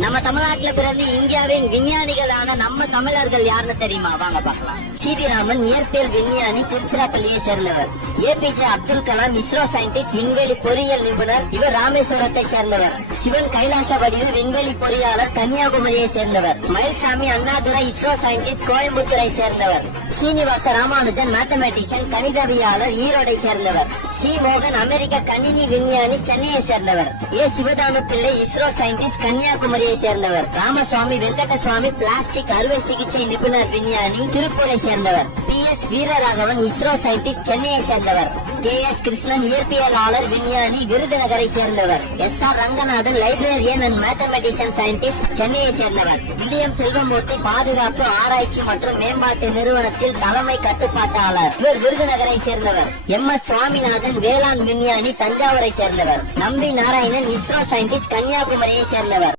நம்ம தமிழ்நாட்டுல பிறந்து இந்தியாவின் விஞ்ஞானிகளான நம்ம தமிழர்கள் யாருன்னு தெரியுமா? வாங்க பார்க்கலாம். சி.வி. ராமன் இயற்பியல் விஞ்ஞானி, திருச்சிராப்பள்ளியை சேர்ந்தவர். ஏ.பி.ஜே. அப்துல் கலாம் இஸ்ரோ சயின்டிஸ்ட், விண்வெளி பொறியியல் நிபுணர். இவர் ராமேஸ்வரத்தை சேர்ந்தவர். சிவன் கைலாசபதியில் விண்வெளி பொறியாளர், கன்னியாகுமரியை சேர்ந்தவர். மயில்சாமி அண்ணாதுரை இஸ்ரோ சயின்டிஸ்ட், கோயம்புத்தூரை சேர்ந்தவர். ஸ்ரீனிவாச ராமானுஜன் மேத்தமேட்டிஷியன், கணிதவியாளர், ஈரோடை சேர்ந்தவர். சி. மோகன் அமெரிக்க கணினி விஞ்ஞானி, சென்னையை சேர்ந்தவர். ஏ. சிவதானு பிள்ளை இஸ்ரோ சயின்டிஸ்ட், கன்னியாகுமரியை சேர்ந்தவர். ராமசுவாமி வெங்கடசுவாமி பிளாஸ்டிக் அறுவை சிகிச்சை நிபுணர் விஞ்ஞானி, திருப்பூரை சேர்ந்தவர். P. S. Veeraraghavan ISRO scientist, சென்னையை சேர்ந்தவர். கே. எஸ். கிருஷ்ணன் இயற்பியலாளர் விஞ்ஞானி, விருதுநகரை சேர்ந்தவர். S. R. Ranganathan librarian and mathematician scientist, சென்னையை சேர்ந்தவர். வில்லியம் செல்வமூர்த்தி பாதுகாப்பு ஆராய்ச்சி மற்றும் மேம்பாட்டு நிறுவனத்தில் தலைமை கட்டுப்பாட்டாளர், இவர் விருதுநகரை சேர்ந்தவர். எம். எஸ். சுவாமிநாதன் வேளாண் விஞ்ஞானி, தஞ்சாவூரை சேர்ந்தவர். நம்பி நாராயணன் இஸ்ரோ சயின்டிஸ்ட், கன்னியாகுமரியை சேர்ந்தவர்.